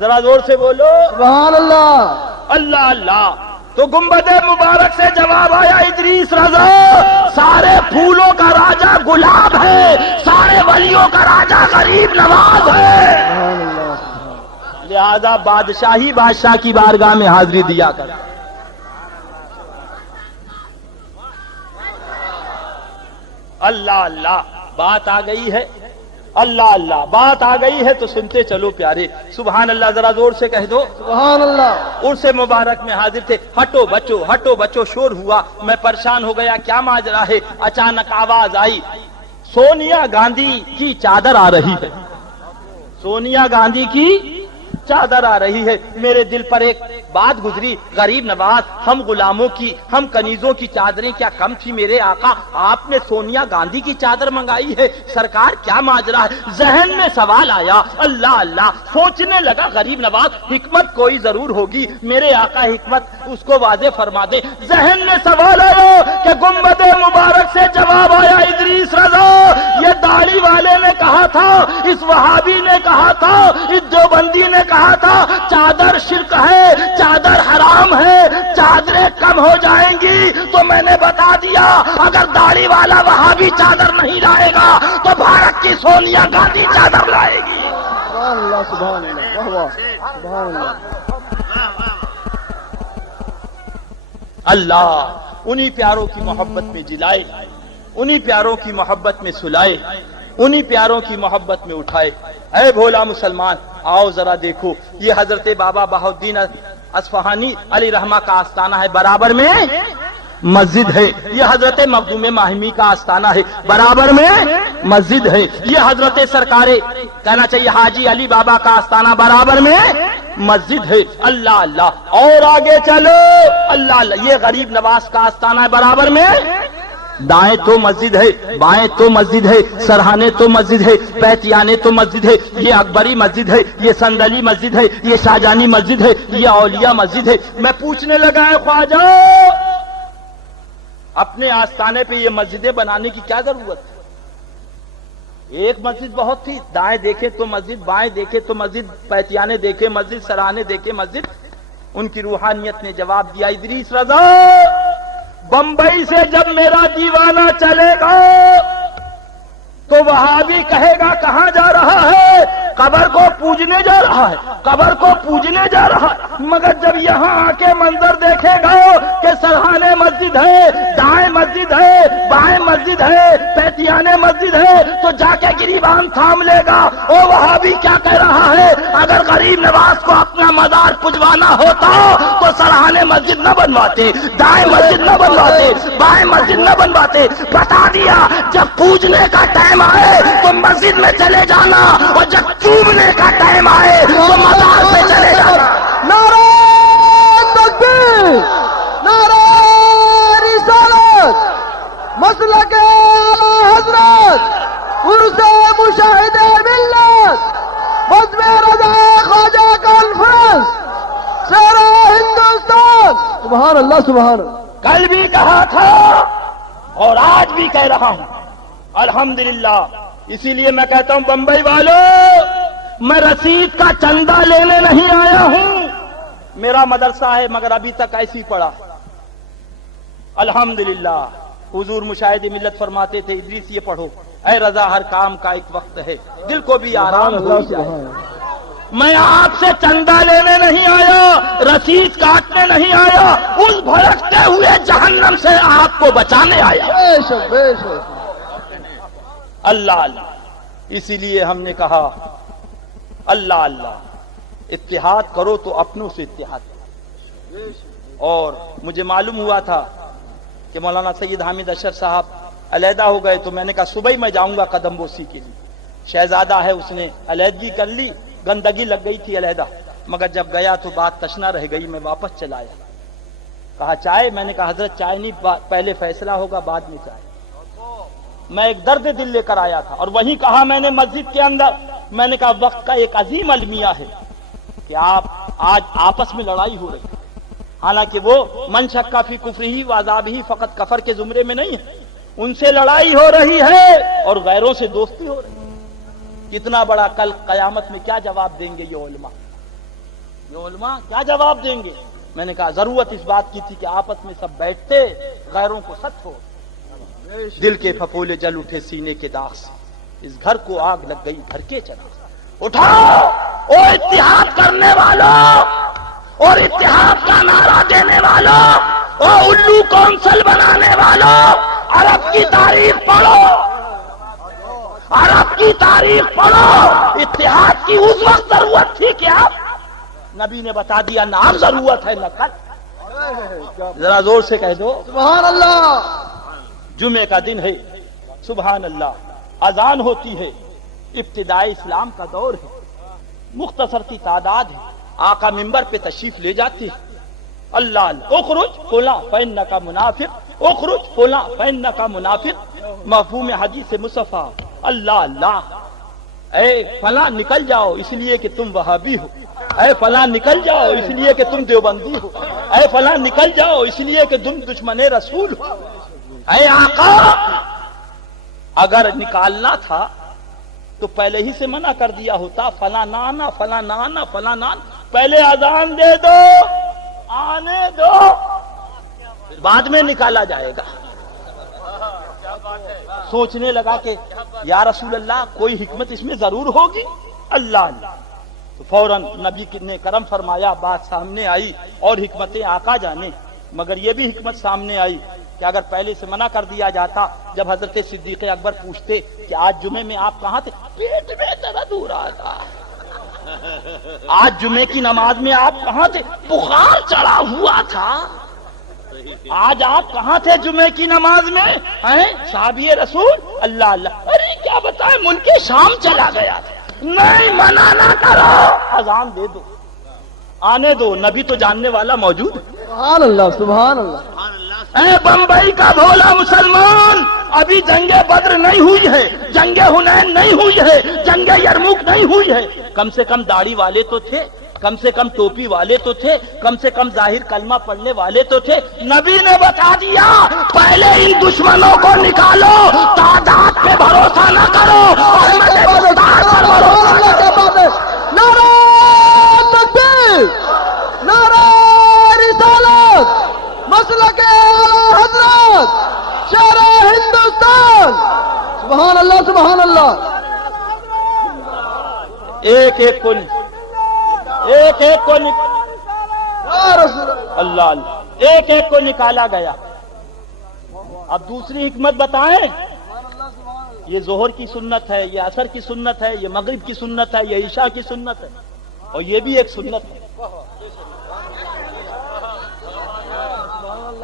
ذرا زور سے بولو سبحان اللہ اللہ اللہ. تو گنبد مبارک سے جواب آیا ادریس رضا سارے پھولوں کا راجا گلاب ہے، سارے ولیوں کا راجا غریب نواز ہے، سبحان اللہ لہذا بادشاہی بادشاہ کی بارگاہ میں حاضری دیا کر. اللہ اللہ بات آ گئی ہے، اللہ اللہ بات آ گئی ہے تو سنتے چلو پیارے. سبحان اللہ ذرا زور سے کہہ دو سبحان اللہ. عرس مبارک میں حاضر تھے. ہٹو بچو شور ہوا، میں پریشان ہو گیا کیا ماجرا ہے. اچانک آواز آئی سونیا گاندھی کی چادر آ رہی ہے، سونیا گاندھی کی چادر آ رہی ہے. میرے دل پر ایک بات گزری، غریب نواز ہم غلاموں کی ہم کنیزوں کی چادریں کیا کم تھی میرے آقا، آپ نے سونیا گاندھی کی چادر منگائی ہے، سرکار کیا ماجرا ہے. ذہن میں سوال آیا، اللہ اللہ سوچنے لگا غریب نواز حکمت کوئی ضرور ہوگی، میرے آقا حکمت اس کو واضح فرما دے. ذہن میں سوال آیا کہ گنبد مبارک سے جواب آیا ادریس رضا یہ داڑھی والے نے کہا تھا، اس وہابی نے کہا تھا، اس دیوبندی نے کہا تھا چادر شرک ہے، چادر حرام ہے، چادریں کم ہو جائیں گی. تو میں نے بتا دیا اگر داڑھی والا وہابی چادر نہیں لائے گا تو بھارت کی سونیا گاندھی چادر لائے گی. سبحان اللہ سبحان اللہ واہ واہ سبحان اللہ. اللہ انہی پیاروں کی محبت میں جلائے، انہی پیاروں کی محبت میں سلائے، انہی پیاروں کی محبت میں اٹھائے. اے بھولا مسلمان آؤ ذرا دیکھو، یہ حضرت بابا بہاؤالدین اصفہانی علی رحمہ کا آستانہ ہے، برابر میں مسجد ہے. یہ حضرت مخدوم ماہمی کا آستانہ ہے، برابر میں مسجد ہے. یہ حضرت سرکار کہنا چاہیے حاجی علی بابا کا آستانہ، برابر میں مسجد ہے. اللہ اللہ اور آگے چلو، اللہ اللہ یہ غریب نواز کا آستانہ ہے، برابر میں دائیں تو مسجد ہے، بائیں تو مسجد ہے، سرہانے تو مسجد ہے، پیتیانے تو مسجد ہے، یہ اکبری مسجد ہے، یہ سندلی مسجد ہے، یہ شاہجہانی مسجد ہے، یہ اولیاء مسجد ہے. میں پوچھنے لگا ہے خواجہ اپنے آستانے پہ یہ مسجدیں بنانے کی کیا ضرورت ہے؟ ایک مسجد بہت تھی، دائیں دیکھے تو مسجد، بائیں دیکھے تو مسجد، پیتیانے دیکھے مسجد، سرہانے دیکھے مسجد. ان کی روحانیت نے جواب دیا ادریس رضا بمبئی سے جب میرا دیوانہ چلے گا تو وہابی کہے گا کہاں جا رہا ہے، قبر کو پوجنے جا رہا ہے، قبر کو پوجنے جا رہا ہے. مگر جب یہاں آ کے منظر دیکھے گا کہ سرہانے مسجد ہے، دائیں مسجد ہے، بائیں مسجد ہے، پیتیانے مسجد ہے تو جا کے گریبان تھام لے گا. او وہابی کیا کہہ رہا ہے، اگر غریب نواز کو اپنا مزار پجوانا ہوتا تو سرہانے مسجد نہ بنواتے، دائیں مسجد نہ بنواتے، بائیں مسجد نہ بنواتے. بتا دیا جب پوجنے کا ٹائم آئے تو مسجد میں چلے جانا اور جب چومنے کا ٹائم آئے تو مزار پہ چلے جانا. نعرہ تکبیر، نعرہ رسالت، مسلک اعلی حضرت، عرس مشاہد ملت، مجمع رضا خواجہ کانفرنس، شہر ہندوستان. سبحان اللہ سبحان اللہ. کل بھی کہا تھا اور آج بھی کہہ رہا ہوں الحمدللہ. اسی لیے میں کہتا ہوں بمبئی والوں میں رسید کا چندہ لینے نہیں آیا ہوں. میرا مدرسہ ہے مگر ابھی تک ایسی پڑا. الحمدللہ حضور مشاہد ملت فرماتے تھے ادریس یہ پڑھو، اے رضا ہر کام کا ایک وقت ہے، دل کو بھی آرام ہو جائے. میں آپ سے چندہ لینے نہیں آیا، رسید کاٹنے نہیں آیا، اس بھڑکتے ہوئے جہنم سے آپ کو بچانے آیا. بے شک بے شک. اللہ اللہ. اسی لیے ہم نے کہا اللہ اللہ اتحاد کرو تو اپنوں سے اتحاد کرو. اور مجھے معلوم ہوا تھا کہ مولانا سید حامد اشرف صاحب علیحدہ ہو گئے تو میں نے کہا صبح ہی میں جاؤں گا قدم بوسی کے لیے. شہزادہ ہے اس نے علیحدگی کر لی، گندگی لگ گئی تھی علیحدہ، مگر جب گیا تو بات تشنا رہ گئی. میں واپس چلا آیا. کہا چائے؟ میں نے کہا حضرت چائے نہیں، پہلے فیصلہ ہوگا بعد میں چائے. میں ایک درد دل لے کر آیا تھا اور وہیں کہا میں نے مسجد کے اندر، میں نے کہا وقت کا ایک عظیم المیہ ہے کہ آپ آج آپس میں لڑائی ہو رہی ہے. حالانکہ وہ من شکا فی کفرہ و عذابہ فقط کفر کے زمرے میں نہیں ہے، ان سے لڑائی ہو رہی ہے اور غیروں سے دوستی ہو رہی ہے. کتنا بڑا کل قیامت میں کیا جواب دیں گے یہ علماء. یہ علماء کیا جواب دیں گے؟ میں نے کہا ضرورت اس بات کی تھی کہ آپس میں سب بیٹھتے، غیروں کو ست ہو. دل کے پھپولے جل اٹھے سینے کے داغ سے، اس گھر کو آگ لگ گئی گھر کے چراغ. اٹھاؤ او اتحاد کرنے والوں اور اتحاد کا نعرہ دینے والوں اور الو کونسل بنانے والوں، عرب کی تاریخ پڑھو، عرب کی تاریخ پڑھو. اتحاد کی اس وقت ضرورت تھی کیا؟ نبی نے بتا دیا نہ اب ضرورت ہے نہ کل. ذرا زور سے کہہ دو سبحان اللہ. جمعے کا دن ہے، سبحان اللہ، اذان ہوتی ہے، ابتدائی اسلام کا دور ہے، مختصر سی تعداد ہے. آقا منبر پہ تشریف لے جاتے ہیں. اللہ اللہ اخرج فلاں فإنک منافق، اخرج فلاں فإنک منافق. مفہوم حدیث مصطفیٰ اللہ اللہ، اے فلاں نکل جاؤ اس لیے کہ تم وہابی ہو، اے فلاں نکل جاؤ اس لیے کہ تم دیوبندی ہو، اے فلاں نکل جاؤ اس لیے کہ تم دشمن رسول ہو. اے آقا اگر نکالنا تھا تو پہلے ہی سے منع کر دیا ہوتا، فلاں نہ آنا، فلاں نہ آنا، فلاں نہ آنا. پہلے اذان دے دو، آنے دو، بعد میں نکالا جائے گا. سوچنے لگا کہ یا رسول اللہ کوئی حکمت اس میں ضرور ہوگی. اللہ اللہ، تو فوراً نبی نے کرم فرمایا، بات سامنے آئی اور حکمتیں آقا جانے. مگر یہ بھی حکمت سامنے آئی کہ اگر پہلے سے منع کر دیا جاتا، جب حضرت صدیق اکبر پوچھتے کہ آج جمعے میں آپ کہاں تھے، پیٹ میں درد ہو رہا تھا. آج جمعے کی نماز میں آپ کہاں تھے، بخار چڑھا ہوا تھا. آج آپ کہاں تھے جمعے کی نماز میں؟ صحابی رسول اللہ اللہ، ارے کیا بتائیں ملک شام چلا گیا تھا. نہیں منع نہ کرو، اذان دے دو، آنے دو. نبی تو جاننے والا موجود ہے. سبحان اللہ سبحان اللہ. اے بمبئی کا بھولا مسلمان، ابھی جنگ بدر نہیں ہوئی ہے، جنگ حنین نہیں ہوئی ہے، جنگ یرموک نہیں ہوئی ہے. کم سے کم داڑھی والے تو تھے، کم سے کم ٹوپی والے تو تھے، کم سے کم ظاہر کلمہ پڑھنے والے تو تھے. نبی نے بتا دیا پہلے ان دشمنوں کو نکالو، تعداد پہ بھروسہ نہ کرو، احمد مختار پر بھروسہ کرو. نعرہ تکبیر، نعرہ رسالت، مسلک اعلی حضرت، شہر ہندوستان. سبحان اللہ سبحان اللہ. ایک ایک کو ایک ایک کو یا رسول اللہ. اللہ اللہ، ایک ایک کو نکالا گیا. اب دوسری حکمت بتائیں. یہ ظہر کی سنت ہے، یہ عصر کی سنت ہے، یہ مغرب کی سنت ہے، یہ عشاء کی سنت ہے، اور یہ بھی ایک سنت ہے.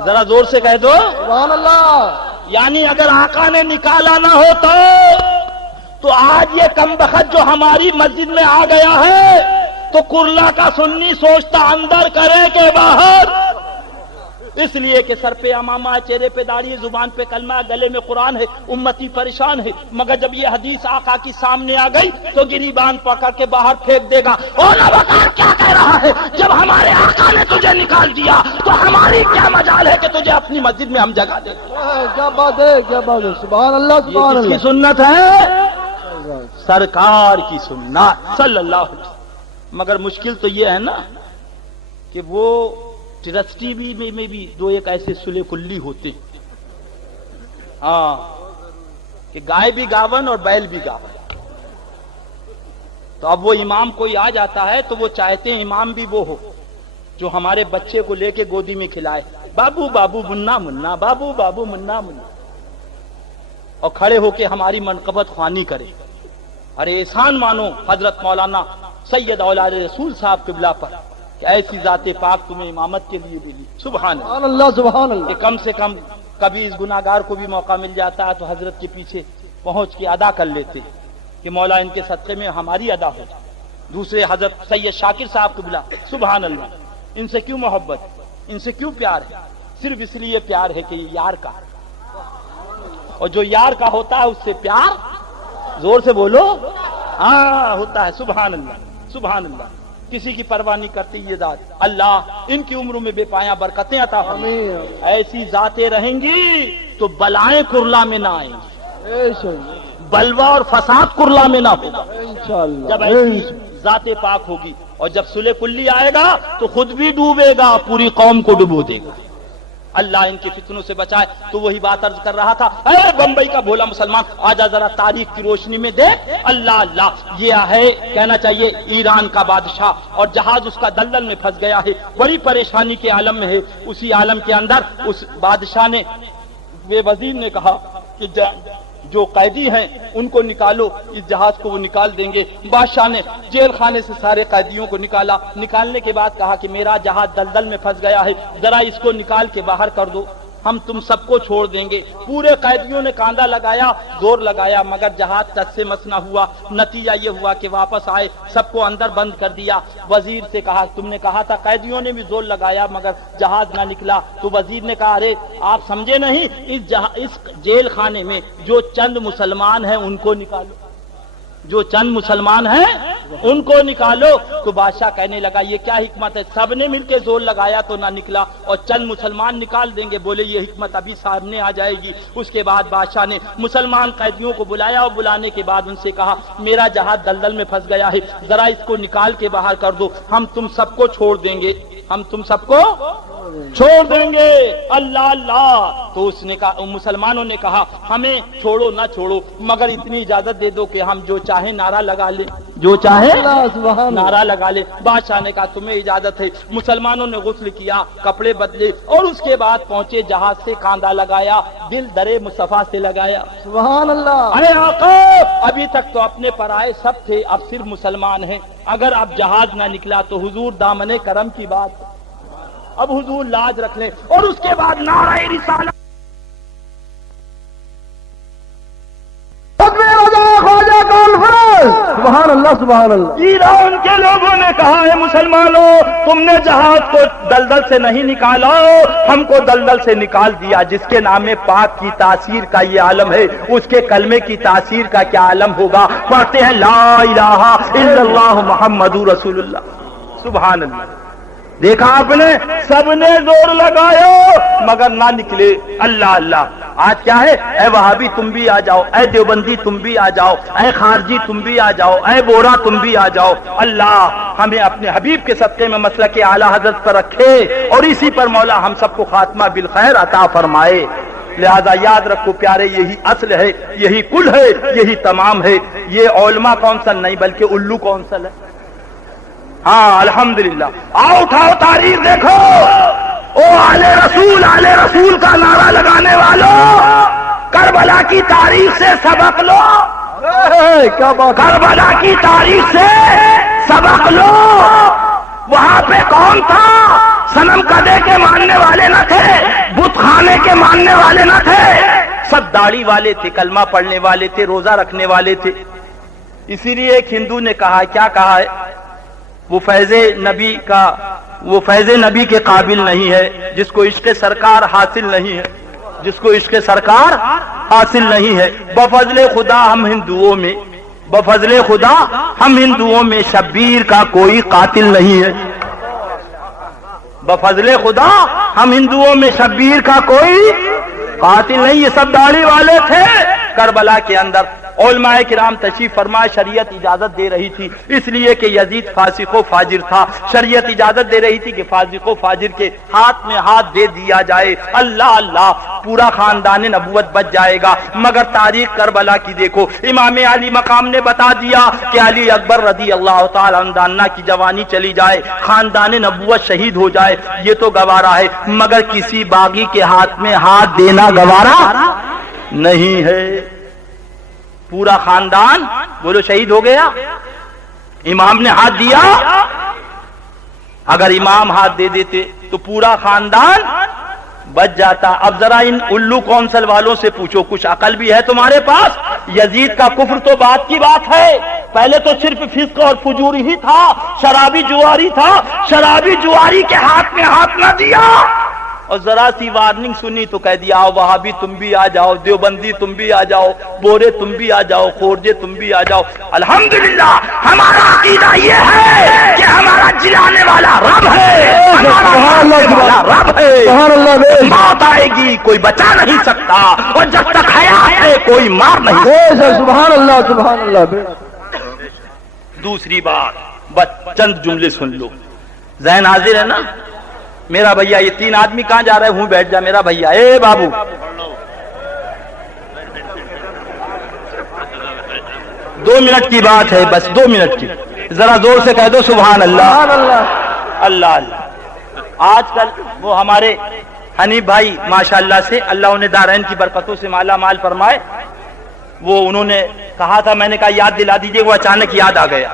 ذرا زور سے کہہ دو سبحان اللہ. یعنی اگر آقا نے نکالا نہ ہوتا تو آج یہ کم بخت جو ہماری مسجد میں آ گیا ہے تو کرلا کا سنی سوچتا اندر کرے کہ باہر. اس لیے کہ سر پہ امامہ، چہرے پہ داڑھی، زبان پہ کلمہ، گلے میں قرآن ہے، امتی پریشان ہے. مگر جب یہ حدیث آقا کی سامنے آ گئی تو گریبان پکڑ کے باہر پھینک دے گا. اولا وقار کیا کہہ رہا ہے؟ جب ہمارے آقا نے تجھے نکال دیا تو ہماری کیا مجال ہے کہ تجھے اپنی مسجد میں ہم جگہ دیں. کیا بات ہے کیا بات ہے. سبحان اللہ یہ سبحان کس کی اللہ. سنت ہے؟ سرکار کی سنت صلی اللہ علیہ وسلم. مگر مشکل تو یہ ہے نا کہ وہ ٹرسٹی میں بھی دو ایک ایسے سلے کلی ہوتے ہیں. ہاں کہ گائے بھی گاون اور بیل بھی گاون. تو اب وہ امام کوئی آ جاتا ہے تو وہ چاہتے ہیں امام بھی وہ ہو جو ہمارے بچے کو لے کے گودی میں کھلائے، بابو بابو منا منا، بابو بابو منا منا، اور کھڑے ہو کے ہماری منقبت خوانی کرے. ارے احسان مانو حضرت مولانا سید اولاد رسول صاحب قبلہ پر کہ ایسی ذات پاک تمہیں امامت کے لیے ملی. سبحان اللہ. سبحان اللہ سبحان اللہ. کہ کم سے کم کبھی اس گناہگار کو بھی موقع مل جاتا ہے تو حضرت کے پیچھے پہنچ کے ادا کر لیتے کہ مولا ان کے صدقے میں ہماری ادا ہو. دوسرے حضرت سید شاکر صاحب قبلہ، سبحان اللہ. ان سے کیوں محبت، ان سے کیوں پیار ہے؟ صرف اس لیے پیار ہے کہ یہ یار کا، اور جو یار کا ہوتا ہے اس سے پیار، زور سے بولو، ہاں ہوتا ہے. سبحان اللہ سبحان اللہ. کسی کی پرواہ نہیں کرتی یہ ذات. اللہ ان کی عمروں میں بے پایا برکتیں عطا فرمائے. ایسی ذاتیں رہیں گی تو بلائیں کرلا میں نہ آئیں گی، بلوا اور فساد کرلا میں نہ ہوگا. انشاءاللہ جب ایسی ذات پاک ہوگی اور جب صلح کلی آئے گا تو خود بھی ڈوبے گا، پوری قوم کو ڈبو دے گا۔ اللہ ان کے فتنوں سے بچائے۔ تو وہی بات عرض کر رہا تھا، اے بمبئی کا بھولا مسلمان، آجا ذرا تاریخ کی روشنی میں دیکھ۔ اللہ اللہ، یہ ہے کہنا چاہیے ایران کا بادشاہ، اور جہاز اس کا دلدل میں پھنس گیا ہے، بڑی پریشانی کے عالم میں ہے۔ اسی عالم کے اندر اس بادشاہ نے، بے وزیر نے کہا کہ جو قیدی ہیں ان کو نکالو، اس جہاز کو وہ نکال دیں گے۔ بادشاہ نے جیل خانے سے سارے قیدیوں کو نکالا، نکالنے کے بعد کہا کہ میرا جہاز دلدل میں پھنس گیا ہے، ذرا اس کو نکال کے باہر کر دو، ہم تم سب کو چھوڑ دیں گے۔ پورے قیدیوں نے کاندھا لگایا، زور لگایا، مگر جہاز ٹس سے مس نہ ہوا۔ نتیجہ یہ ہوا کہ واپس آئے، سب کو اندر بند کر دیا۔ وزیر سے کہا تم نے کہا تھا، قیدیوں نے بھی زور لگایا مگر جہاز نہ نکلا۔ تو وزیر نے کہا ارے آپ سمجھے نہیں، اس جیل خانے میں جو چند مسلمان ہیں ان کو نکالو، جو چند مسلمان ہیں ان کو نکالو۔ تو بادشاہ کہنے لگا یہ کیا حکمت ہے، سب نے مل کے زور لگایا تو نہ نکلا، اور چند مسلمان نکال دیں گے۔ بولے یہ حکمت ابھی سامنے آ جائے گی۔ اس کے بعد بادشاہ نے مسلمان قیدیوں کو بلایا، اور بلانے کے بعد ان سے کہا میرا جہاز دلدل میں پھنس گیا ہے، ذرا اس کو نکال کے باہر کر دو، ہم تم سب کو چھوڑ دیں گے، ہم تم سب کو چھوڑ دیں گے۔ اللہ اللہ۔ تو اس نے کہا، مسلمانوں نے کہا ہمیں چھوڑو نہ چھوڑو، مگر اتنی اجازت دے دو کہ ہم جو چاہیں نعرہ لگا لیں، جو چاہے نعرہ لگا لے۔ بادشاہ نے کہا تمہیں اجازت ہے۔ مسلمانوں نے غسل کیا، کپڑے بدلے، اور اس کے بعد پہنچے جہاز سے، کاندھا لگایا، دل درے مصطفیٰ سے لگایا۔ سبحان اللہ۔ ارے آقا ابھی تک تو اپنے پرائے سب تھے، اب صرف مسلمان ہیں، اگر اب جہاز نہ نکلا تو حضور دامن کرم کی بات، اب حضور لاج رکھ لیں۔ اور اس کے بعد نعرہ رسالت، سبحان اللہ سبحان اللہ۔ ایران کے لوگوں نے کہا ہے مسلمانوں تم نے جہاز کو دلدل سے نہیں نکالا، ہم کو دلدل سے نکال دیا۔ جس کے نام پاک کی تاثیر کا یہ عالم ہے، اس کے کلمے کی تاثیر کا کیا عالم ہوگا؟ پڑھتے ہیں لا الہ الا اللہ محمد رسول اللہ، سبحان اللہ۔ دیکھا آپ نے، سب نے زور لگایا مگر نہ نکلے۔ اللہ اللہ۔ آج کیا ہے، اے وہابی تم بھی آ جاؤ، اے دیوبندی تم بھی آ جاؤ، اے خارجی تم بھی آ جاؤ، اے بورا تم بھی آ جاؤ۔ اللہ ہمیں اپنے حبیب کے صدقے میں مسلک اعلی حضرت پر رکھے، اور اسی پر مولا ہم سب کو خاتمہ بالخیر عطا فرمائے۔ لہذا یاد رکھو پیارے، یہی اصل ہے، یہی کل ہے، یہی تمام ہے۔ یہ علماء کونسل نہیں بلکہ الو کونسل ہے۔ ہاں الحمدللہ۔ آؤ اٹھاؤ تاریخ دیکھو، او آلے رسول کا نعرہ لگانے والوں، کربلا کی تاریخ سے سبق لو، کیا بات، کربلا کی تاریخ سے سبق لو۔ وہاں پہ کون تھا؟ صنم کدے کے ماننے والے نہ تھے، بت خانے کے ماننے والے نہ تھے، سب داڑھی والے تھے، کلمہ پڑھنے والے تھے، روزہ رکھنے والے تھے۔ اسی لیے ایک ہندو نے کہا، کیا کہا ہے، وہ فیض نبی کے قابل نہیں ہے جس کو عشق سرکار حاصل نہیں ہے، جس کو عشق سرکار حاصل نہیں ہے۔ بفضل خدا ہم ہندوؤں میں شبیر کا کوئی قاتل نہیں ہے، بفضل خدا ہم ہندوؤں میں شبیر کا کوئی قاتل نہیں۔ یہ سب داڑھی والے تھے کربلا کے اندر۔ علماء کرام تشریف فرما، شریعت اجازت دے رہی تھی، اس لیے کہ یزید فاسق و فاجر تھا، شریعت اجازت دے رہی تھی کہ فاسق و فاجر کے ہاتھ میں ہاتھ دے دیا جائے۔ اللہ اللہ، پورا خاندان نبوت بچ جائے گا۔ مگر تاریخ کربلا کی دیکھو، امام علی مقام نے بتا دیا کہ علی اکبر رضی اللہ تعالی عنہ کی جوانی چلی جائے، خاندان نبوت شہید ہو جائے، یہ تو گوارا ہے، مگر کسی باغی کے ہاتھ میں ہاتھ دینا گوارا نہیں ہے۔ پورا خاندان بولو شہید ہو گیا، امام نے ہاتھ دیا، اگر امام ہاتھ دے دیتے تو پورا خاندان بچ جاتا۔ اب ذرا ان الو کونسل والوں سے پوچھو، کچھ عقل بھی ہے تمہارے پاس؟ یزید کا کفر تو بات کی بات ہے، پہلے تو صرف فسق اور فجور ہی تھا، شرابی جواری تھا، شرابی جواری کے ہاتھ میں ہاتھ نہ دیا، اور ذرا سی وارننگ سنی تو کہہ دیا وہابی تم بھی آ جاؤ، دیوبندی تم بھی آ جاؤ، بورے تم بھی آ جاؤ، خورجے تم بھی آ جاؤ۔ الحمدللہ ہمارا عقیدہ یہ ہے کہ ہمارا جلانے والا رب ہے، ہمارا مارنے والا رب ہے۔ موت آئے گی کوئی بچا نہیں سکتا، اور جب تک حیات ہے کوئی مار نہیں سکتا۔ سبحان اللہ سبحان اللہ۔ دوسری بات بس چند جملے سن لو. ذہن حاضر ہے نا؟ میرا بھیا یہ 3 آدمی کہاں جا رہے ہوں؟ بیٹھ جا میرا بھیا. اے بابو 2 منٹ کی بات ہے، بس 2 منٹ کی. ذرا زور سے کہہ دو سبحان اللہ. اللہ اللہ. آج کل وہ ہمارے حنیف بھائی ماشاءاللہ سے اللہ انہیں دارین کی برکتوں سے مالا مال فرمائے، وہ انہوں نے کہا تھا، میں نے کہا یاد دلا دیجئے، وہ اچانک یاد آ گیا.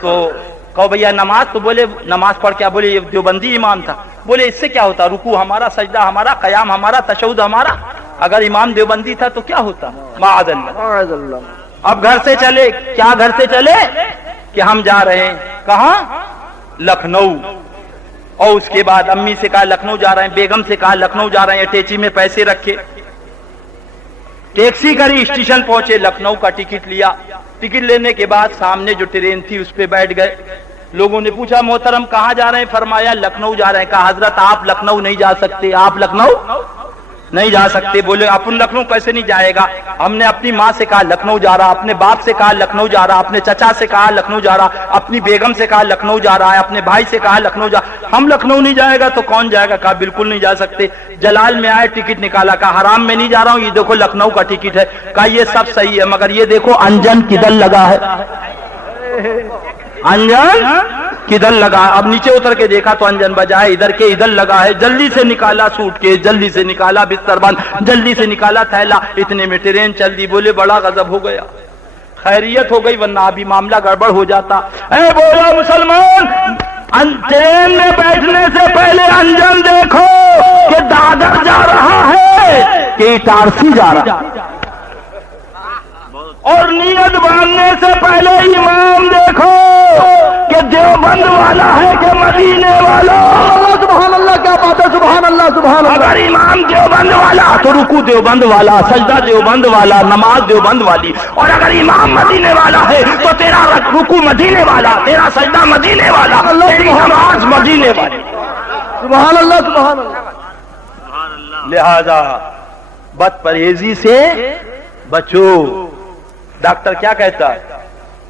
تو کہو بھیا نماز، تو بولے نماز پڑھ کیا؟ بولے یہ دیوبندی امام تھا. بولے اس سے کیا ہوتا؟ رکوع ہمارا، سجدہ ہمارا، قیام ہمارا، تشہد ہمارا. اگر امام دیوبندی تھا تو کیا ہوتا؟ معاذ اللہ. اب گھر سے چلے، کیا گھر سے چلے کہ ہم جا رہے ہیں کہاں؟ لکھنؤ. اور اس کے بعد امی سے کہا لکھنؤ جا رہے ہیں، بیگم سے کہا لکھنؤ جا رہے ہیں، ٹیچی میں پیسے رکھے، ٹیکسی کری، اسٹیشن پہنچے، لکھنؤ کا ٹکٹ لیا. ٹکٹ لینے کے بعد سامنے جو ٹرین تھی اس پہ بیٹھ گئے. لوگوں نے پوچھا محترم کہاں جا رہے ہیں؟ فرمایا لکھنؤ جا رہے ہیں. کہا حضرت آپ لکھنؤ نہیں جا سکتے، آپ لکھنؤ نہیں جا سکتے. بولے اپن لکھنؤ کیسے نہیں جائے گا؟ ہم نے اپنی ماں سے کہا لکھنؤ جا رہا، اپنے باپ سے کہا لکھنؤ جا رہا، اپنے چچا سے کہا لکھنؤ جا رہا، اپنی بیگم سے کہا لکھنؤ جا رہا ہے، اپنے بھائی سے کہا لکھنؤ جا. ہم لکھنؤ نہیں جائے گا تو کون جائے گا؟ کہا بالکل نہیں جا سکتے. جلال میں آئے، ٹکٹ نکالا، کہا حرام میں نہیں جا رہا ہوں، یہ دیکھو لکھنؤ کا ٹکٹ ہے. کہا یہ سب صحیح ہے مگر یہ دیکھو انجن کدھر لگا ہے، انجن کدھر لگا ہے. اب نیچے اتر کے دیکھا تو انجن بجائے ادھر کے ادھر لگا ہے. جلدی سے نکالا سوٹ کیس، جلدی سے نکالا بستر بند، جلدی سے نکالا تھیلا. اتنے میں ٹرین چل دی. بولے بڑا غضب ہو گیا. خیریت ہو گئی ورنہ ابھی معاملہ گڑبڑ ہو جاتا. اے بولا مسلمان، ٹرین میں بیٹھنے سے پہلے انجن دیکھو کہ دادر جا رہا ہے کہ اٹارسی جا رہا ہے. اور نیت باندھنے سے پہلے امام دیکھو کہ دیوبند والا ہے کہ مدینے والا. سبحان اللہ، کیا بات ہے، سبحان اللہ سبحان اللہ. اگر امام دیوبند والا تو رکوع دیوبند والا، سجدہ دیوبند والا، نماز دیوبند والی. اور اگر امام مدینے والا ہے تو تیرا رکوع مدینے والا، تیرا سجدہ مدینے والا، تیری نماز مدینے والی. سبحان اللہ سبحان اللہ. لہذا بد پرہیزی سے بچو. ڈاکٹر کیا کہتا ہے؟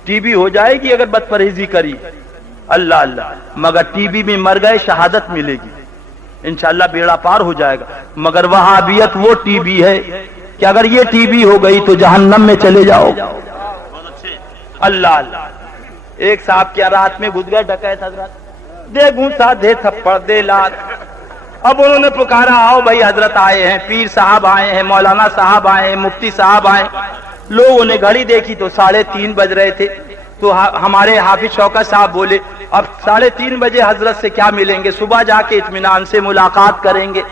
ٹی بی ہو جائے گی اگر بد پرہیزی کری. اللہ اللہ. مگر ٹی بی میں مر گئے شہادت ملے گی انشاءاللہ، بیڑا پار ہو جائے گا. مگر وہابیت وہ ٹی بی ہے کہ اگر یہ ٹی بی ہو گئی تو جہنم میں چلے جاؤ. اللہ اللہ. ایک صاحب کیا رات میں گھس گئے ڈکیت حضرت، دے گھوسا دے تھپڑ دے لات. اب انہوں نے پکارا آؤ بھائی حضرت آئے ہیں، پیر صاحب آئے ہیں، مولانا صاحب آئے ہیں، مفتی صاحب آئے. لوگوں نے گھڑی دیکھی تو 3:30 بج رہے تھے. تو ہمارے حافظ شوکت صاحب بولے اب 3:30 بجے حضرت سے کیا ملیں گے، صبح جا کے اطمینان سے ملاقات کریں گے.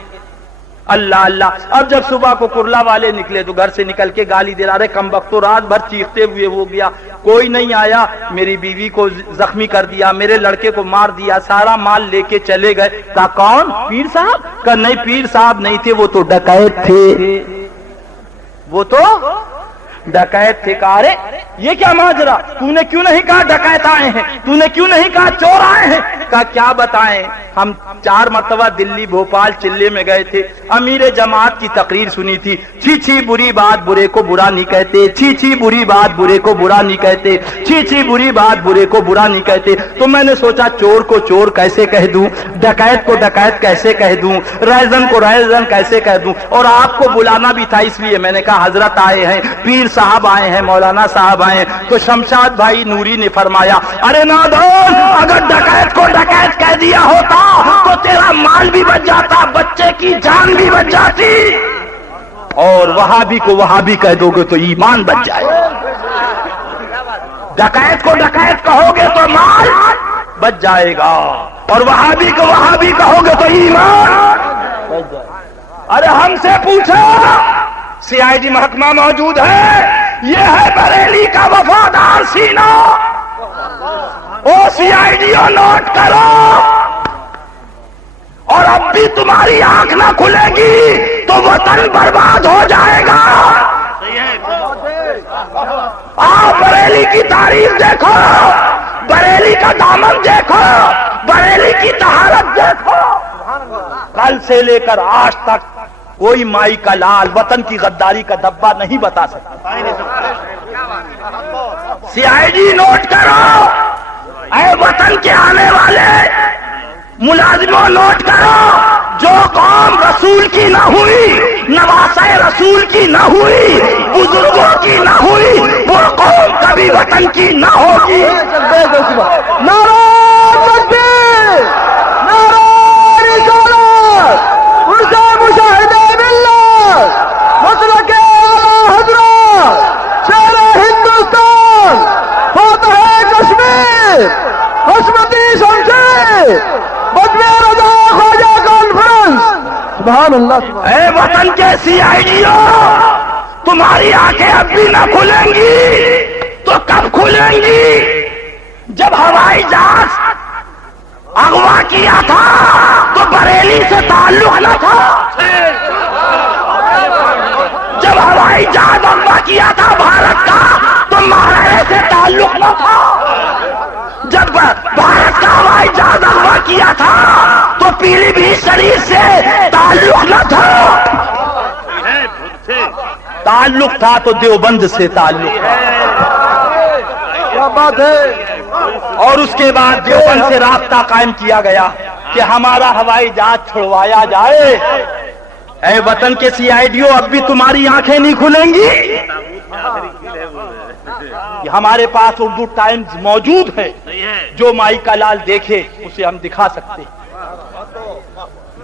اللہ اللہ. اب جب صبح کو کرلا والے نکلے تو گھر سے نکل کے گالی دے رہا، کم وقت تو رات بھر چیختے ہوئے ہو گیا، کوئی نہیں آیا، میری بیوی کو زخمی کر دیا، میرے لڑکے کو مار دیا، سارا مال لے کے چلے گئے. کہا کون؟ پیر صاحب. کہا نہیں پیر صاحب نہیں تھے، وہ تو ڈکیت تھے، وہ تو ڈکیت تھے. کہا ارے یہ کیا ماجرا، تو نے کیوں نہیں کہا ڈکیت آئے ہیں، تو نے کیوں نہیں کہا چور آئے ہیں؟ کہا کیا بتائیں، ہم 4 مرتبہ دلی بھوپال چلے میں گئے تھے، امیر جماعت کی تقریر سنی تھی، چھی چھی بری بات برے کو برا نہیں کہتے، چھی چھی بری بات برے کو برا نہیں کہتے، چھی چھی بری بات برے کو برا نہیں کہتے. تو میں نے سوچا چور کو چور کیسے کہہ دوں، ڈکیت کو ڈکیت کیسے کہہ دوں، ریزن کو ریزن کیسے کہہ دوں. اور آپ کو بلانا بھی تھا اس لیے میں نے کہا حضرت آئے ہیں، پیر صاحب آئے ہیں، مولانا صاحب آئے ہیں. تو شمشاد بھائی نوری نے فرمایا ارے نادان، اگر ڈکیت کو ڈکیت کہہ دیا ہوتا تو تیرا مال بھی بچ جاتا، بچے کی جان بھی بچ جاتی، اور وہابی کو وہابی کہہ دو گے تو ایمان بچ جائے. ڈکیت کو ڈکیت کہو گے تو مال بچ جائے گا، اور وہابی کو وہابی کہو گے تو ایمان بچ جائے. ارے ہم سے پوچھو، سی آئی ڈی محکمہ موجود ہے، یہ ہے بریلی کا وفادار سینہ. او سی آئی ڈی نوٹ کرو، اور اب بھی تمہاری آنکھ نہ کھلے گی تو وطن برباد ہو جائے گا. آپ بریلی کی تاریخ دیکھو، بریلی کا دامن دیکھو، بریلی کی طہارت دیکھو. کل سے لے کر آج تک کوئی مائی کا لال وطن کی غداری کا دبا نہیں بتا سکتا. سی آئی ڈی نوٹ کرو، اے وطن کے آنے والے ملازموں نوٹ کرو، جو قوم رسول کی نہ ہوئی، نواسۂ رسول کی نہ ہوئی، بزرگوں کی نہ ہوئی، وہ قوم کبھی وطن کی نہ ہوگی۔ نعرہ تکبیر، نعرہ رسالت، عرصہ مشاہدہ ملت، مسلک اعلیٰ حضرت شہر ہندوستان، فاتح کشمیر، حشمتی شمشیر، بدوی رضا خواجہ کانفرنس۔ سبحان اللہ۔ اے وطن کے سی آئی ڈیوں، تمہاری آنکھیں اب بھی نہ کھلیں گی تو کب کھلیں گی؟ جب ہوائی جہاز اغوا کیا تھا تو بریلی سے تعلق نہ تھا، جب ہوائی جہاز اغوا کیا تھا بھارت کا تو مہاراشٹر سے تعلق نہ تھا، جب بھارت کا ہوائی جہاز اغوا کیا تھا تو پیلی بھیت شریف سے تعلق نہ تھا، تعلق تھا تو دیوبند سے تعلق تھا، کیا بات ہے۔ اور اس کے بعد دیوبند سے رابطہ قائم کیا گیا کہ ہمارا ہوائی جہاز چھڑوایا جائے۔ اے وطن کے سی آئی ڈیوں، اب بھی تمہاری آنکھیں نہیں کھلیں گی؟ ہمارے پاس اردو ٹائمز موجود ہے، جو مائی کا لال دیکھے اسے ہم دکھا سکتے ہیں۔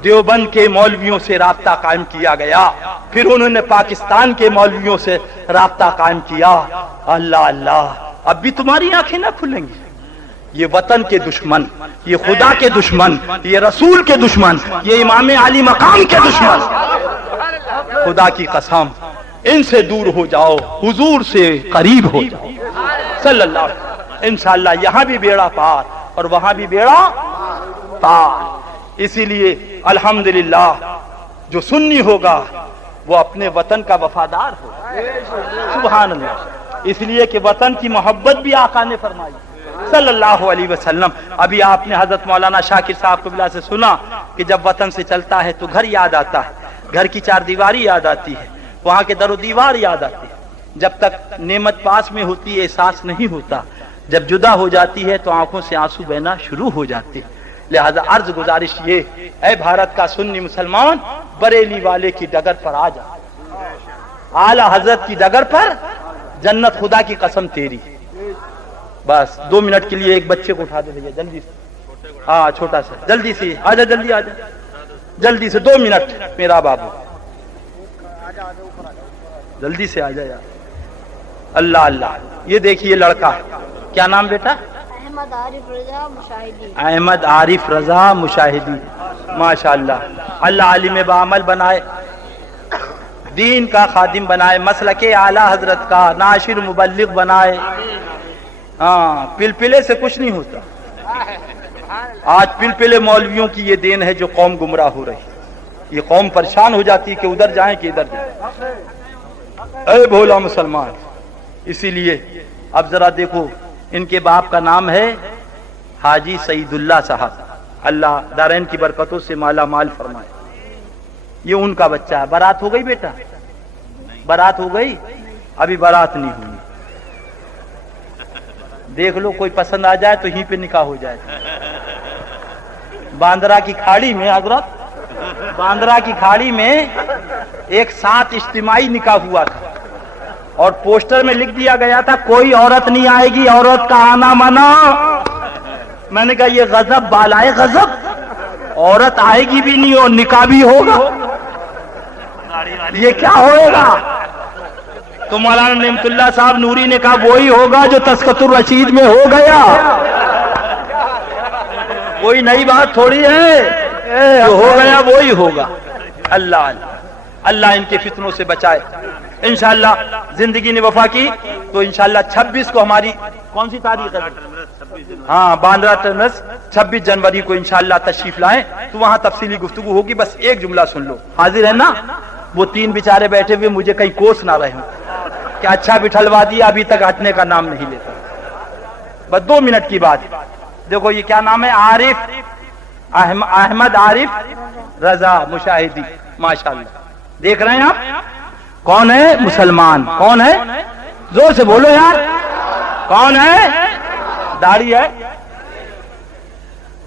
دیوبند کے مولویوں سے رابطہ قائم کیا گیا، پھر انہوں نے پاکستان کے مولویوں سے رابطہ قائم کیا۔ اللہ اللہ، اب بھی تمہاری آنکھیں نہ کھلیں گی؟ یہ وطن کے دشمن، یہ خدا کے دشمن، یہ رسول کے دشمن، یہ امام علی مقام کے دشمن، خدا کی قسم ان سے دور ہو جاؤ، حضور سے قریب ہو جاؤ صلی اللہ علیہ وسلم۔ انشاءاللہ یہاں بھی بیڑا پار اور وہاں بھی بیڑا پار۔ اسی لیے الحمدللہ جو سنی ہوگا وہ اپنے وطن کا وفادار ہوگا، سبحان اللہ۔ اس لیے کہ وطن کی محبت بھی آقا نے فرمائی صلی اللہ علیہ وسلم۔ ابھی آپ نے حضرت مولانا شاکر صاحب قبلہ سے سنا کہ جب وطن سے چلتا ہے تو گھر یاد آتا ہے، گھر کی چار دیواری یاد آتی ہے، وہاں کے در و دیوار یاد آتے ہیں۔ جب تک نعمت پاس میں ہوتی ہے احساس نہیں ہوتا، جب جدا ہو جاتی ہے تو آنکھوں سے آنسو بہنا شروع ہو جاتے ہیں۔ لہذا عرض گزارش یہ، اے بھارت کا سنی مسلمان، بریلی والے کی ڈگر پر آ جا، اعلی حضرت کی ڈگر پر، جنت خدا کی قسم تیری۔ بس 2 منٹ کے لیے ایک بچے کو اٹھا دے بھیا جلدی سے، ہاں چھوٹا سا، جلدی سے آ جا، جلدی آ جا، جلدی سے 2 منٹ میرا بابو، جلدی سے آ جا یار۔ اللہ اللہ، یہ دیکھیے لڑکا، کیا نام بیٹا؟ احمد عارف رضا مشاہدی۔ احمد عارف رضا مشاہدی، ماشاءاللہ۔ اللہ عالم بعمل بنائے، دین کا خادم بنائے، مسلک اعلیٰ حضرت کا ناشر مبلغ بنائے۔ ہاں، پلپلے سے کچھ نہیں ہوتا۔ آج پلپلے مولویوں کی یہ دین ہے جو قوم گمراہ ہو رہی، یہ قوم پریشان ہو جاتی ہے کہ ادھر جائیں کہ ادھر جائیں۔ اے بھولا مسلمان، اسی لیے اب ذرا دیکھو، ان کے باپ کا نام ہے حاجی سعید اللہ صاحب، اللہ دارین کی برکتوں سے مالا مال فرمائے۔ یہ ان کا بچہ ہے۔ بارات ہو گئی بیٹا؟ بارات ہو گئی؟ ابھی بارات نہیں ہوئی، دیکھ لو کوئی پسند آ جائے تو ہی پہ نکاح ہو جائے۔ باندرا کی کھاڑی میں حضرت، باندرا کی کھاڑی میں ایک ساتھ اجتماعی نکاح ہوا تھا اور پوسٹر میں لکھ دیا گیا تھا کوئی عورت نہیں آئے گی، عورت کا آنا منع۔ میں نے کہا یہ غضب بالائے غضب، عورت آئے گی بھی نہیں اور نکاح بھی ہوگا، یہ کیا ہوئے گا؟ تو مولانا نعمت اللہ صاحب نوری نے کہا وہی ہوگا جو تسکۃ الرشید میں ہو گیا، کوئی نئی بات تھوڑی ہے، جو ہو گیا وہی ہوگا۔ اللہ اللہ ان کے فتنوں سے بچائے۔ انشاءاللہ زندگی نے وفا کی تو انشاءاللہ 26 کو ہماری کون سی تاریخ ہے؟ ہاں، باندرا ٹرمینس 26 جنوری کو انشاءاللہ تشریف لائیں تو وہاں تفصیلی گفتگو ہوگی۔ بس ایک جملہ سن لو، حاضر ہے نا؟ وہ 3 بیچارے بیٹھے ہوئے مجھے کہیں کوس نہ رہے ہوں کہ اچھا بٹھلوا دیا، ابھی تک ہٹنے کا نام نہیں لیتا۔ بس 2 منٹ کی بات۔ دیکھو یہ کیا نام ہے؟ عارف، احمد عارف رضا مشاہدی، ماشاءاللہ۔ دیکھ رہے ہیں آپ کون ہے؟ مسلمان۔ کون ہے؟ زور سے بولو یار، کون ہے؟ داڑھی ہے،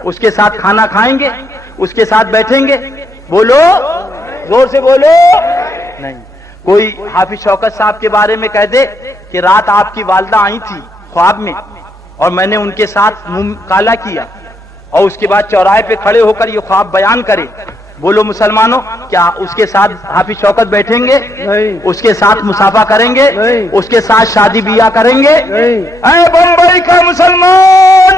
اس کے ساتھ کھانا کھائیں گے, اس کے ساتھ بیٹھیں گے؟ بولو, زور سے بولو. نہیں. کوئی حافظ شوکت صاحب کے بارے میں کہہ دے کہ رات آپ کی والدہ آئی تھی خواب میں اور میں نے ان کے ساتھ منہ کالا کیا, اور اس کے بعد چوراہے پہ کھڑے ہو کر یہ خواب بیان کرے, بولو مسلمانوں, کیا اس کے ساتھ حافظ شوکت بیٹھیں گے؟ نہیں. اس کے ساتھ مسافہ کریں گے؟ نہیں. اس کے ساتھ شادی بیاہ کریں گے؟ نہیں. اے بمبئی کا مسلمان,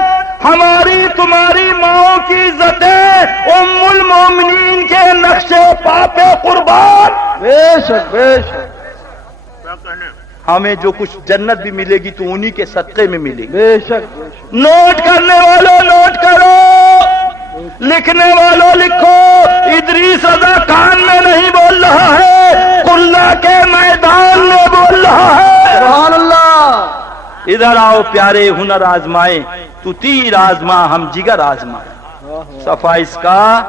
ہماری تمہاری ماؤں کی عزتیں ام المومنین کے نقشے پا پہ قربان. بے شک بے شک ہمیں جو کچھ جنت بھی ملے گی تو انہی کے صدقے میں ملے گی. بے شک بے شک. نوٹ کرنے والوں نوٹ کرو, لکھنے والوں لکھو. ادریس رضا کان میں نہیں بول رہا ہے, قلہ کے میدان میں بول رہا ہے. سبحان اللہ. ادھر آؤ پیارے, ہنر آزمائے, تو تیر آزما ہم جگر آزمائے. صفا اس کا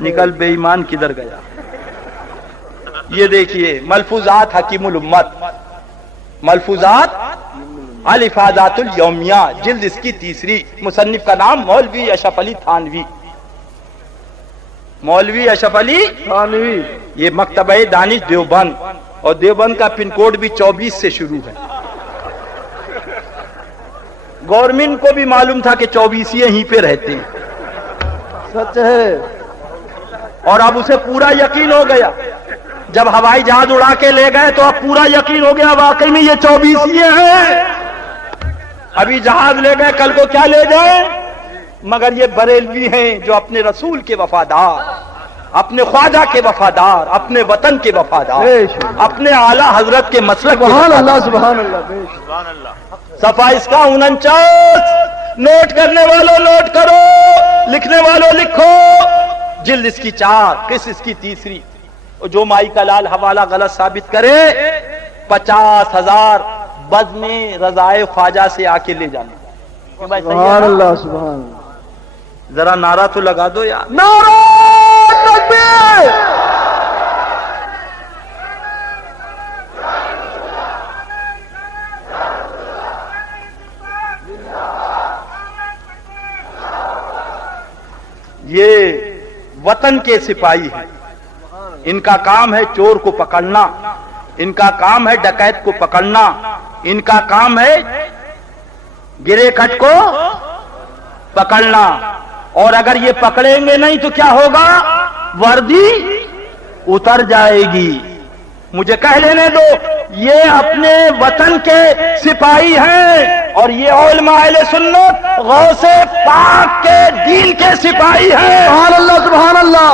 نکل بے ایمان کدھر گیا. یہ دیکھیے ملفوظات حکیم الامت, ملفوظات الافادات الیومیہ, جلد اس کی 3, مصنف کا نام مولوی اشرف علی تھانوی. مولوی اشرف علی تھانوی. یہ مکتبہ دانش دیوبند, اور دیوبند کا پن کوڈ بھی 24 سے شروع ہے. گورنمنٹ کو بھی معلوم تھا کہ 24 یہیں پہ رہتے ہیں, سچ ہے. اور اب اسے پورا یقین ہو گیا. جب ہوائی جہاز اڑا کے لے گئے تو اب پورا یقین ہو گیا واقعی میں یہ 24 ہیں. ابھی جہاز لے گئے, کل کو کیا لے جائیں, مگر یہ بریلوی ہیں جو اپنے رسول کے وفادار, اپنے خواجہ کے وفادار, اپنے وطن کے وفادار, اپنے اعلیٰ حضرت کے مسلک. سبحان اللہ سبحان اللہ. بے شک. صفا اس کا 49. نوٹ کرنے والوں نوٹ کرو, لکھنے والوں لکھو. جلد اس کی 4, قسط اس کی 3. جو مائی کا لال حوالہ غلط ثابت کرے 50,000 بزم رضائے خواجہ سے آ کے لے جانے. سبحان اللہ سبحان اللہ. ذرا نعرہ تو لگا دو یار. نعرہ تکبیر. یہ وطن کے سپاہی ہیں, ان کا کام ہے چور کو پکڑنا, ان کا کام ہے ڈکیت کو پکڑنا, ان کا کام ہے گرے کٹ کو پکڑنا. اور اگر یہ پکڑیں گے نہیں تو کیا ہوگا, وردی اتر جائے گی. مجھے کہہ لینے دو, یہ اپنے وطن کے سپاہی ہیں, اور یہ علماء اہل سنت غوث پاک کے دین کے سپاہی ہیں. سبحان اللہ سبحان اللہ.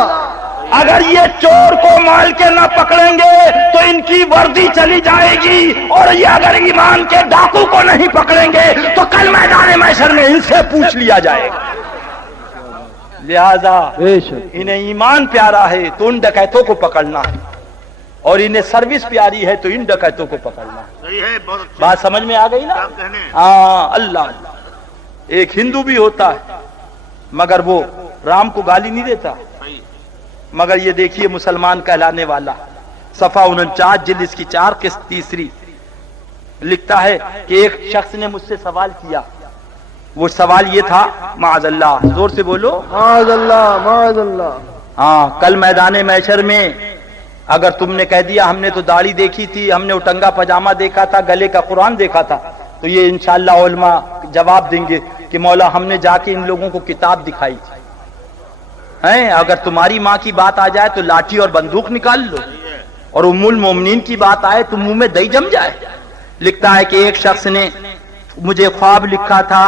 اگر یہ چور کو مال کے نہ پکڑیں گے تو ان کی وردی چلی جائے گی, اور یہ اگر ایمان کے ڈاکو کو نہیں پکڑیں گے تو کل میدان محشر میں ان سے پوچھ لیا جائے گا. لہذا بے شک. انہیں ایمان پیارا ہے تو ان ڈکیتوں کو پکڑنا ہے, اور انہیں سروس پیاری ہے تو ان ڈکیتوں کو پکڑنا ہے. صحیح ہے, بہت اچھا. بات سمجھ میں آ گئی نا؟ آپ کہنے ہاں. اللہ ایک ہندو بھی ہوتا ہے مگر وہ رام کو گالی نہیں دیتا, صحیح. مگر یہ دیکھیے مسلمان کہلانے والا. صفحہ 49 جلد اس کی 4 قسط 3 لکھتا ہے کہ ایک شخص نے مجھ سے سوال کیا. وہ سوال یہ تھا, معاذ اللہ, زور سے بولو, معاذ اللہ معاذ اللہ. ہاں, کل میدان محشر میں اگر تم نے کہہ دیا ہم نے تو داڑھی دیکھی تھی, ہم نے اٹنگا پاجامہ دیکھا تھا, گلے کا قرآن دیکھا تھا, تو یہ انشاءاللہ علماء جواب دیں گے کہ مولا ہم نے جا کے ان لوگوں کو کتاب دکھائی تھی. اگر تمہاری ماں کی بات آ جائے تو لاٹھی اور بندوق نکال لو, اور ام المومنین کی بات آئے تو منہ میں دہی جم جائے. لکھتا ہے کہ ایک شخص نے مجھے خواب لکھا تھا,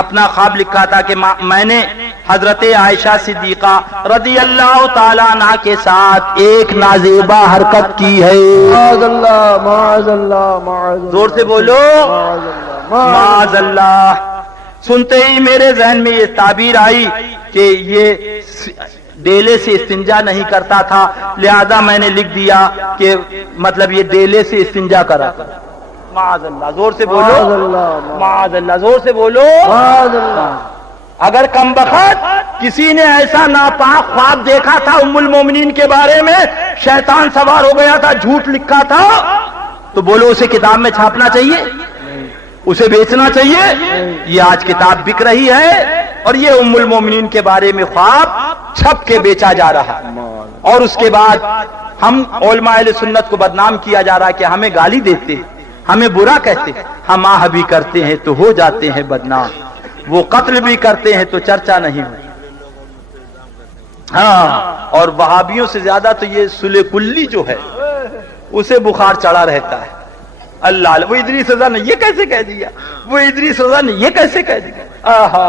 اپنا خواب لکھا تھا کہ میں نے حضرت عائشہ صدیقہ رضی اللہ تعالیٰ عنہ کے ساتھ ایک نازیبا حرکت کی ہے. معاذ اللہ معاذ اللہ معاذ اللہ. زور سے بولو, معاذ اللہ معاذ اللہ. سنتے ہی میرے ذہن میں یہ تعبیر آئی کہ یہ ڈیلے سے استنجا نہیں کرتا تھا, لہذا میں نے لکھ دیا کہ مطلب یہ ڈیلے سے استنجا کرا. معاذ اللہ, زور سے معاذ بولو, اللہ معاذ اللہ, زور سے بولو. معاذ اللہ. اگر کمبخت کسی نے ایسا ناپاک خواب دیکھا تھا ام المومنین کے بارے میں, شیطان سوار ہو گیا تھا, جھوٹ لکھا تھا, تو بولو اسے کتاب میں چھاپنا چاہیے, اسے بیچنا چاہیے. یہ آج کتاب بک رہی ہے اور یہ ام المومنین کے بارے میں خواب چھپ کے بیچا جا رہا ہے, اور اس کے بعد ہم علماء اہل سنت کو بدنام کیا جا رہا ہے کہ ہمیں گالی دیتے, ہمیں برا کہتے, ہم آہ بھی کرتے ہیں تو ہو جاتے ہیں بدنام, وہ قتل بھی کرتے ہیں تو چرچا نہیں ہوئی. ہاں, اور وہابیوں سے زیادہ تو یہ سلے کلی جو ہے اسے بخار چڑھا رہتا ہے. اللہ, وہ ادریس رضا نے یہ کیسے کہہ دیا, وہ ادریس رضا نے یہ کیسے کہہ دیا. آہا,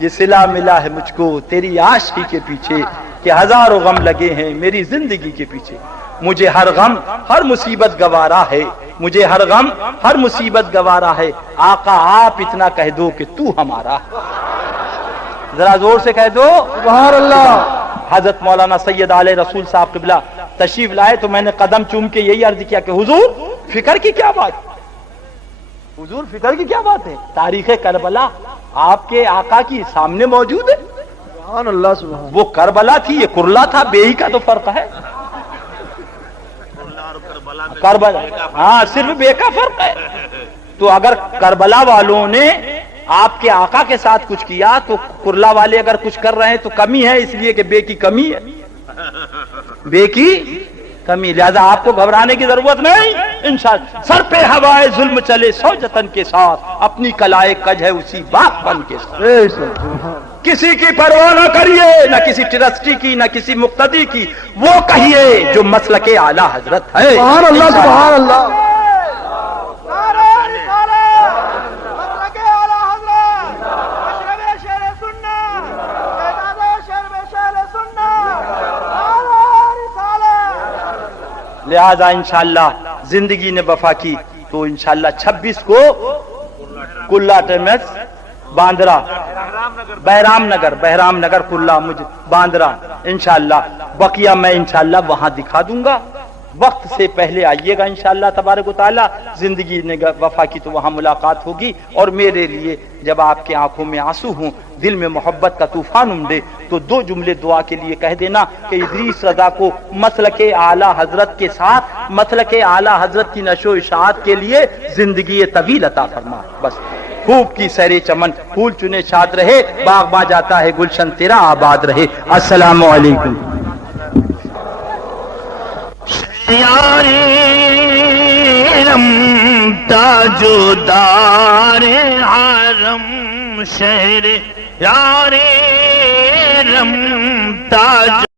یہ صلہ ملا ہے مجھ کو تیری عاشقی کے پیچھے کہ ہزاروں غم لگے ہیں میری زندگی کے پیچھے. مجھے ہر غم ہر مصیبت گوارا ہے, مجھے ہر غم ہر مصیبت گوارا ہے. آقا آپ اتنا کہہ دو کہ تو ہمارا. ذرا زور سے کہہ دو سبحان اللہ. حضرت مولانا سید علیہ رسول صاحب قبلہ تشریف لائے تو میں نے قدم چوم کے یہی عرض کیا کہ حضور فکر کی کیا بات, حضور فکر کی کیا بات ہے. تاریخ کربلا آپ کے آقا کی سامنے موجود ہے. سبحان اللہ. سبحان وہ کربلا تھی, یہ کرلا تھا, بے ہی کا تو فرق ہے. کربلا, ہاں صرف بے کا فرق ہے. تو اگر کربلا والوں نے آپ کے آقا کے ساتھ کچھ کیا تو کرلا والے اگر کچھ کر رہے ہیں تو کمی ہے, اس لیے کہ بے کی کمی ہے, بے کی کمی. لہذا آپ کو گھبرانے کی ضرورت نہیں. انشاءاللہ سر پہ ہوائے ظلم چلے سو جتن کے ساتھ, اپنی کلائے کج ہے اسی باغ بن کے ساتھ. کسی کی پرواہ نہ کریے, نہ کسی ٹرسٹی کی, نہ کسی مقتدی کی, وہ کہیے جو مسلک اعلی حضرت ہے. سبحان اللہ. سبحان اللہ. لہذا انشاءاللہ زندگی نے وفا کی تو انشاءاللہ 26 کو کلا ٹیمس باندرا بہرام نگر کلا مجھے باندرا انشاءاللہ. بقیہ میں انشاءاللہ وہاں دکھا دوں گا. وقت سے پہلے آئیے گا انشاءاللہ تبارک و تعالی. زندگی نے وفا کی تو وہاں ملاقات ہوگی. اور میرے لیے جب آپ کے آنکھوں میں آنسو ہوں, دل میں محبت کا طوفان امڑے, تو 2 جملے دعا کے لیے کہہ دینا کہ ادریس رضا کو مسلک اعلی حضرت کے ساتھ, مسلک اعلی حضرت کی نشو و اشاعت کے لیے زندگی طویل عطا فرما. بس خوب کی سیر چمن, پھول چنے شاد رہے, باغ با جاتا ہے گلشن تیرا آباد رہے. السلام علیکم. یارے رم تاجدار حرم شہر یارے رم تاج